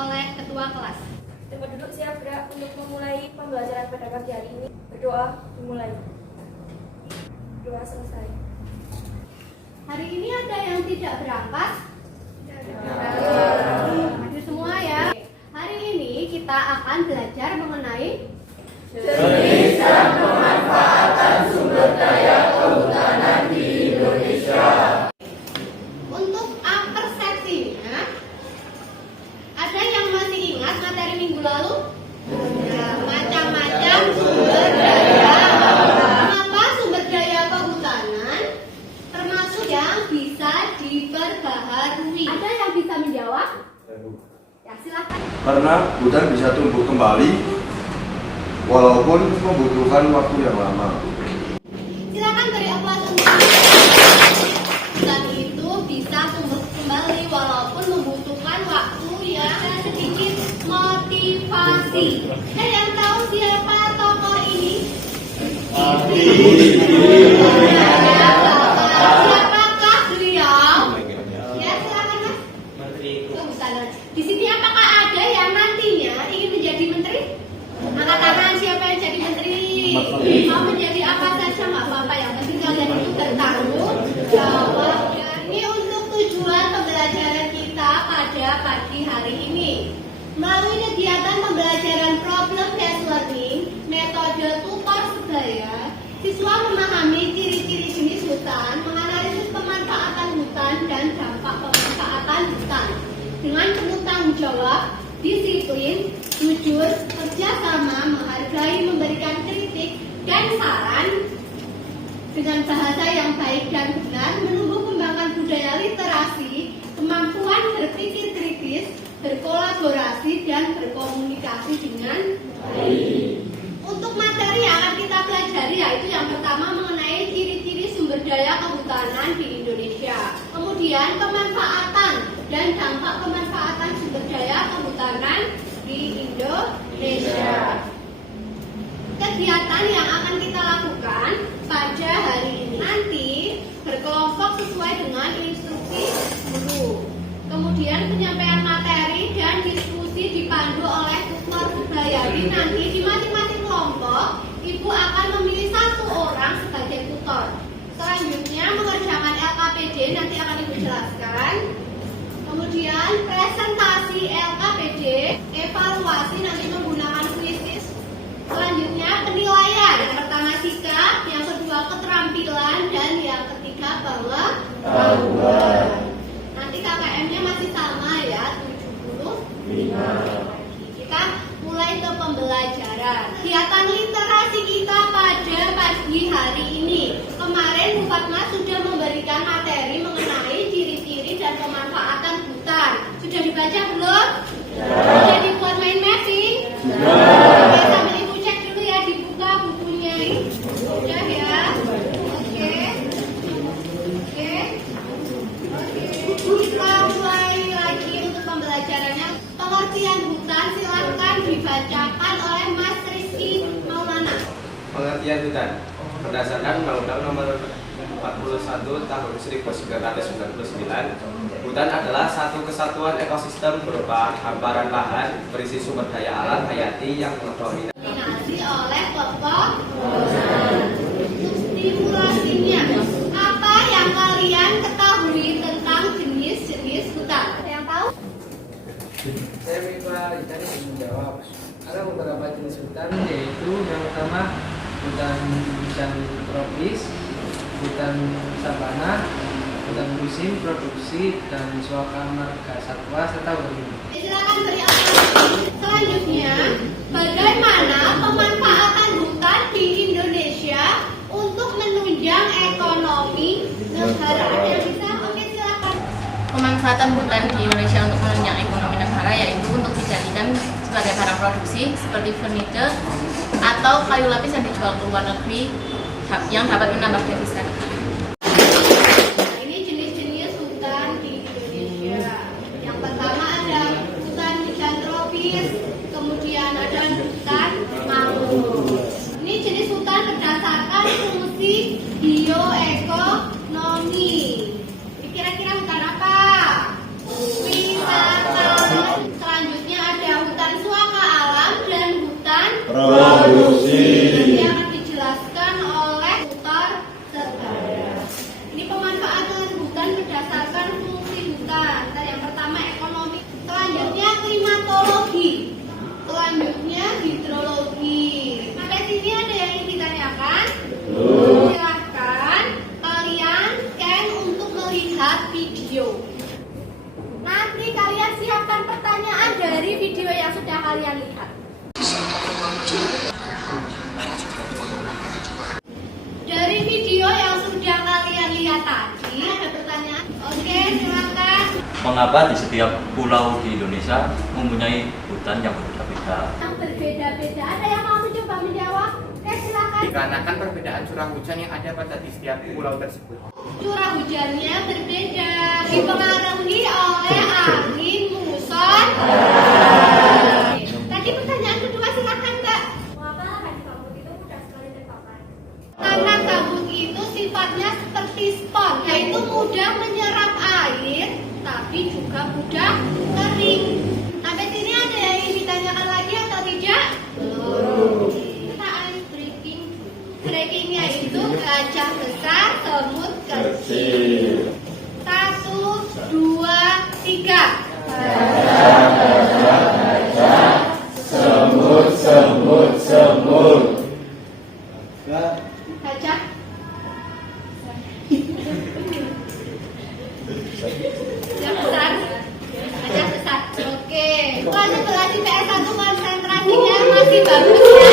oleh ketua kelas. Tempat duduk siap gerak untuk memulai pembelajaran pada pagi hari ini. Berdoa dimulai. Doa selesai. Hari ini ada yang tidak berangkat? Hadir semua ya. Hari ini kita akan belajar mengenai jenis dan pemanfaatan sumber daya kehutanan di Indonesia. Untuk persepsinya, ada yang masih ingat materi minggu lalu? Macam-macam sumber daya. Kenapa sumber daya kehutanan termasuk yang bisa diperbaharui? Ada yang bisa menjawab? Ya, silakan. Karena hutan bisa tumbuh kembali walaupun membutuhkan waktu yang lama. Silakan beri aplaus untuk hutan itu bisa tumbuh kembali walaupun membutuhkan waktu yang sedikit motivasi. Yang tahu siapa tokoh ini? Siapakah beliau? Ya, silakan Mas. Menteri Kehutanan. Di sini apakah ada yang nantinya ingin menjadi menteri? Angkat tangan siapa yang jadi menteri? Mau menjadi apa saja nggak apa-apa, yang penting kalian itu bertanggung jawab. Ini untuk tujuan pembelajaran kita pada pagi hari ini. Melalui kegiatan pembelajaran problem-based learning, metode tutor sebaya, siswa memahami ciri-ciri jenis hutan, menganalisis pemanfaatan hutan dan dampak pemanfaatan hutan dengan penuh tanggung jawab, disiplin, jujur, kerjasama, menghargai, memberikan kritik dan saran dengan bahasa yang baik dan benar, menumbuh kembangkan budaya literasi, kemampuan berpikir kritis, berkolaborasi dan berkomunikasi dengan baik. Untuk materi yang akan kita pelajari yaitu yang pertama mengenai ciri-ciri sumber daya kehutanan di Indonesia, kemudian pemanfaatan dan dampak pemanfaatan sumber daya kehutanan di Indonesia. Kegiatan yang akan kita lakukan pada hari ini nanti berkelompok sesuai dengan instruksi guru. Kemudian penyampaian materi dan diskusi dipandu oleh tutor sebaya. Jadi nanti di masing-masing kelompok ibu akan memilih satu orang sebagai tutor. Selanjutnya mengerjakan LKPD, nanti akan ibu jelaskan. Kemudian presentasi LKPD, evaluasi nanti menggunakan quiz. Selanjutnya penilaian, yang pertama sikap, yang kedua keterampilan, dan yang ketiga pengetahuan. Nanti KKM-nya masih sama ya, 75. Kita mulai ke pembelajaran. Kegiatan literasi kita pada pagi hari ini. Kemarin Bu Fatma sudah memberikan materi mengenai ciri-ciri dan pemanfaatan hutan. Sudah dibaca belum? Sudah dibuat main mapping? Oke, sambil ibu cek dulu ya, dibuka bukunya. Sudah ya? Oke. Kita mulai lagi untuk pembelajarannya. Pengertian hutan silahkan dibacakan oleh Mas Rizky Maulana. Pengertian hutan berdasarkan Undang-Undang Nomor 41 Tahun 1999, hutan adalah satu kesatuan ekosistem berupa hamparan lahan berisi sumber daya alam hayati yang mendominasi. Dominasi oleh tokoh. Stimulasinya, apa yang kalian ketahui tentang jenis-jenis hutan? Ada yang tahu? Saya Mitra Ritani menjawab. Ada beberapa jenis hutan, yaitu yang pertama hutan tropis, hutan sabana, hutan musim, produksi, dan suaka marga satwa serta hutan lindung. Silakan beri aplaus. Selanjutnya, bagaimana pemanfaatan hutan di Indonesia untuk menunjang ekonomi negara? Ada yang bisa? Oke, silakan. Pemanfaatan hutan di Indonesia untuk menunjang ekonomi negara yaitu untuk dijadikan sebagai barang produksi seperti furniture atau kayu lapis yang dijual ke luar negeri yang dapat menambah devisa negara. Ini jenis-jenis hutan di Indonesia. Yang pertama ada hutan tropis, kemudian ada hutan mangrove. Ini jenis hutan berdasarkan fungsi bioekonomi. Kira-kira hutan apa? Wisata. Selanjutnya mengapa di setiap pulau di Indonesia mempunyai hutan yang berbeda-beda? Yang berbeda-beda. Ada yang mau mencoba menjawab? Oke, silakan. Dikarenakan perbedaan curah hujan yang ada pada di setiap pulau tersebut. Curah hujannya berbeda, dipengaruhi oleh angin muson. Tadi pertanyaan kedua, silakan Mbak. Mengapa lahan gambut itu mudah sekali terbakar? Karena gambut itu sifatnya seperti spons, yaitu mudah menyerap air, tapi juga mudah kering. Sampai sini ada yang ingin ditanyakan lagi atau tidak? Belum. Kita ice breaking. Breakingnya itu gajah besar, semut kecil. 1, 2, 3. Gajah. Yang besar. Gajah besar. Oke. Lanjut kelas IPS 1, konsentrasinya masih bagus ya.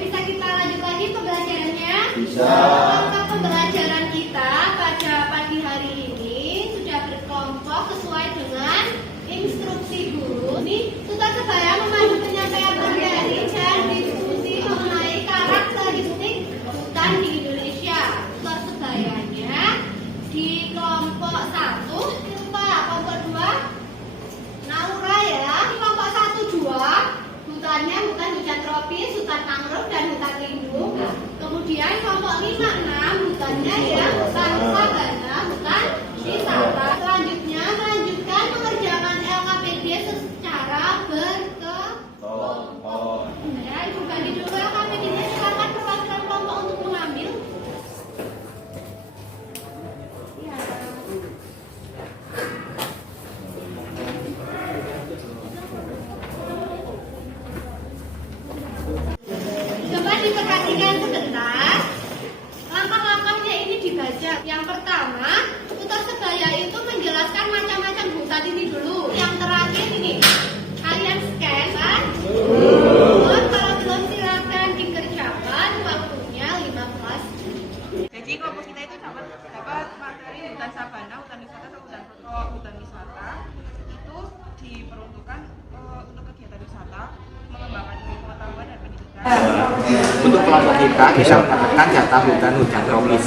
Bisa kita lanjut lagi pembelajarannya? Bisa. Maka pembelajaran kita pada pagi hari ini sudah berkelompok sesuai dengan instruksi guru. Ini tutor sebaya memandu penyampaian materi dan diskusi mengenai karakteristik hutan di Indonesia. Tutor sebayanya di kelompok 1, lupa kelompok 2, Naura ya. Di kelompok 1, 2, hutannya hutan hujan tropis, hutan mangrove dan hutan lindung. Kemudian kelompok 5, 6, hutannya ya hutan sabana, hutan wisata. Selanjutnya melanjutkan mengerjakan LKPD secara berkelompok. Ya, ibu bagi dulu LKPD-nya, silakan perwakilan kelompok untuk mengambil. Ya. Coba diperhatikan sebentar. Langkah-langkahnya ini dibaca. Yang pertama, tutor sebaya itu menjelaskan macam-macam hutan ini dulu. Yang terakhir ini, kalian scan kan? Kalau belum silakan dikerjakan, waktunya 15 menit. Jadi kelompok kita itu dapat materi hutan sabana, hutan wisata atau hutan wisata itu diperuntukkan untuk kegiatan wisata, mengembangkan pengetahuan dan pendidikan. Untuk kelompok kita mendapatkan jatah hutan tropis.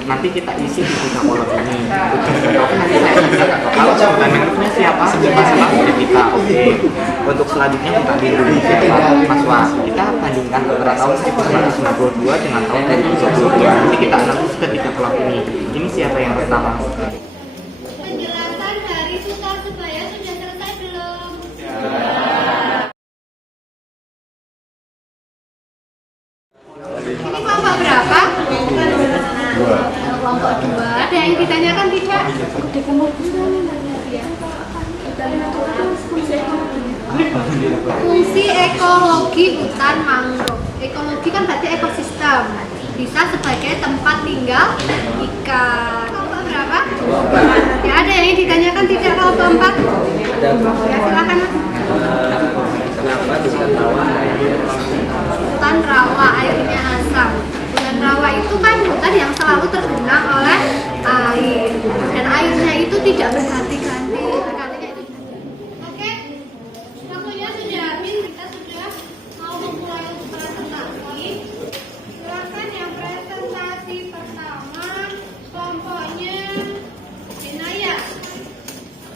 Nanti kita isi di 3 kolom ini. Hutan tropis nanti saya kerjakan. Kalau hutan mangrove-nya siapa? Siapa dari kita. Oke. Untuk selanjutnya hutan lindung siapa? Mas Wah. Kita bandingkan antara tahun 1992 dengan tahun 2022. Nanti kita analisis ketiga kelompok ini. Ini siapa yang pertama? Penjelasan dari tutor sebaya sudah selesai belum? Ini kelompok berapa? Kelompok 2. Ada yang ditanyakan tidak? Fungsi ekologi hutan mangrove. Ekologi kan berarti ekosistem. Bisa sebagai tempat tinggal ikan. Kelompok berapa? Ya, ada yang ditanyakan tidak kelompok 4? Ya, silakan Mas. Kenapa hutan rawa airnya Hutan rawa airnya asam. Hutan rawa itu kan hutan yang selalu tergenang oleh air, dan airnya itu tidak berganti-ganti. Bergantinya itu. Oke, waktunya sudah habis. Kita sudah mau memulai presentasi. Silakan yang presentasi pertama kelompoknya Inaya.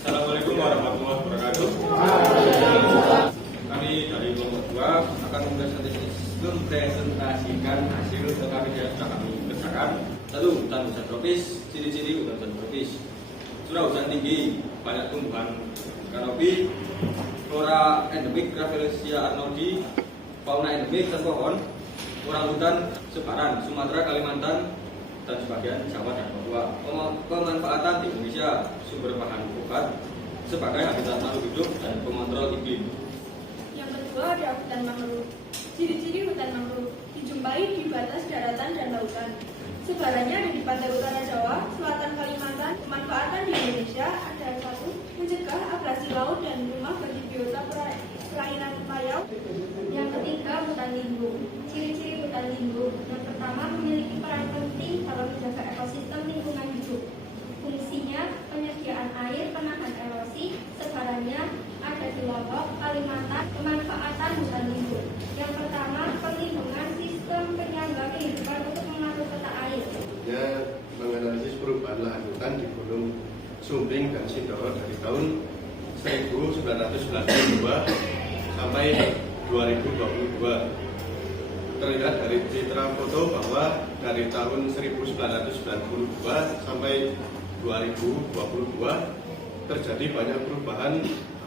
Assalamualaikum warahmatullahi wabarakatuh. Kami dari kelompok 2 akan mempresentasikan hasil LKPD yang sudah kami kerjakan. 1. Hutan hujan tropis. Ciri-ciri hutan hujan tropis: curah hujan tinggi, banyak tumbuhan kanopi, flora endemik Rafflesia arnoldii, fauna endemik terpohon, orangutan sebaran Sumatera, Kalimantan, dan sebagian Jawa dan Papua. Pemanfaatan di Indonesia sumber bahan obat sebagai habitat makhluk hidup dan pengontrol iklim. Yang kedua ada hutan mangrove. Ciri-ciri hutan mangrove: dijumpai di batas daratan dan lautan. Sebarannya ada di pantai utara Jawa, selatan Kalimantan. Pemanfaatan di Indonesia ada: 1. Mencegah abrasi laut dan rumah bagi biota perairan payau. Yang ketiga, hutan lindung. Ciri-ciri hutan lindung: yang pertama, memiliki peran penting dalam menjaga ekosistem lingkungan hidup. Fungsinya penyediaan air, Sumbing dan Sindoro dari tahun 1992 sampai 2022. Terlihat dari citra foto bahwa dari tahun 1992 sampai 2022 terjadi banyak perubahan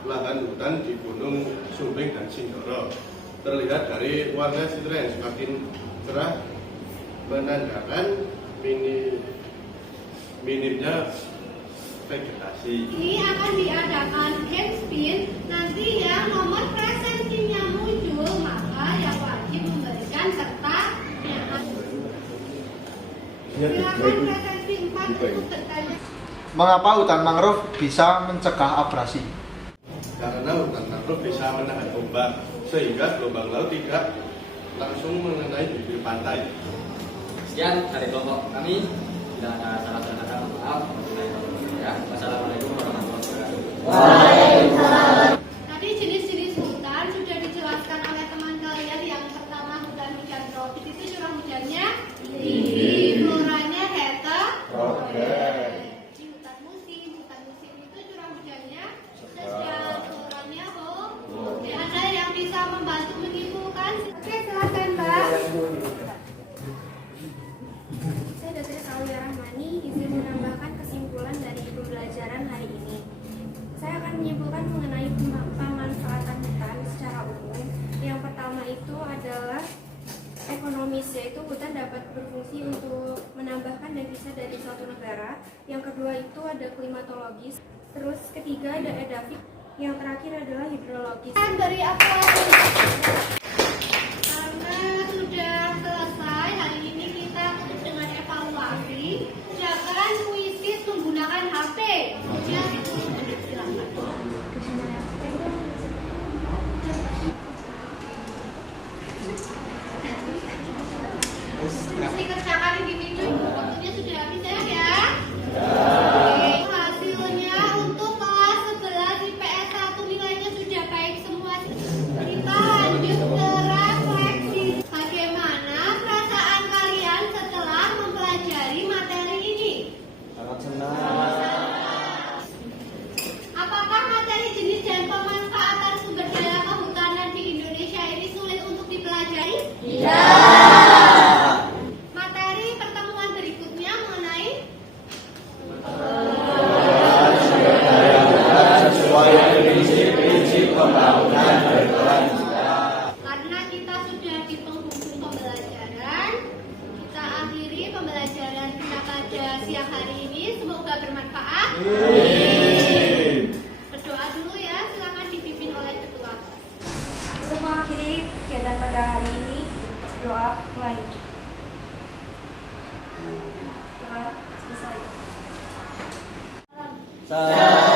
lahan hutan di Gunung Sumbing dan Sindoro. Terlihat dari warna citra yang semakin cerah menandakan minimnya vegetasi. Ini akan diadakan hand spin, nanti yang nomor presensinya muncul maka yang wajib memberikan serta silakan presensi 4 untuk bertanya. Mengapa hutan mangrove bisa mencegah abrasi? Karena hutan mangrove bisa menahan ombak sehingga gelombang laut tidak langsung mengenai bibir pantai. Sekian dari kelompok kami. Tidak ada salah kata, maaf. Wassalamualaikum warahmatullahi wabarakatuh. Waalaikumsalam. Tadi jenis-jenis hutan sudah dijelaskan oleh teman kalian. Yang pertama hutan hujan tropis itu curah hujannya tinggi, floranya heterogen. Di hutan musim itu curah hujannya sedang, floranya homogen. Ada yang bisa membantu menyimpulkan? Oke, silakan Mbak. Saya Dr. Aulia Rahmani izin menambahkan kesimpulan dari pembelajaran hari ini. Saya akan menyimpulkan mengenai pemanfaatan hutan secara umum. Yang pertama itu adalah ekonomis, yaitu hutan dapat berfungsi untuk menambahkan devisa dari suatu negara. Yang kedua itu ada klimatologis. Terus ketiga ada edafik. Yang terakhir adalah hidrologis. Beri aplaus. Karena sudah selesai hari ini kita dengan evaluasi. Silakan kuisis menggunakan HP. Ya, silakan. Mesti kerjakan di video. Waktunya sudah habis ya. Oke, hasilnya untuk kelas 11 IPS 1 nilainya sudah baik semua. Kita lanjut ke refleksi. Bagaimana perasaan kalian setelah mempelajari materi ini? Sangat senang. Apakah materi jenis dan pemanfaatan sumber daya kehutanan di Indonesia ini sulit untuk dipelajari? Materi pertemuan berikutnya mengenai karena kita sudah di penghujung pembelajaran, kita akhiri pembelajaran kita pada siang hari ini. Semoga bermanfaat. Berdoa dulu ya, silakan dipimpin oleh ketua. Untuk mengakhiri kegiatan pada hari ini, doa mulai. Doa selesai. Salam.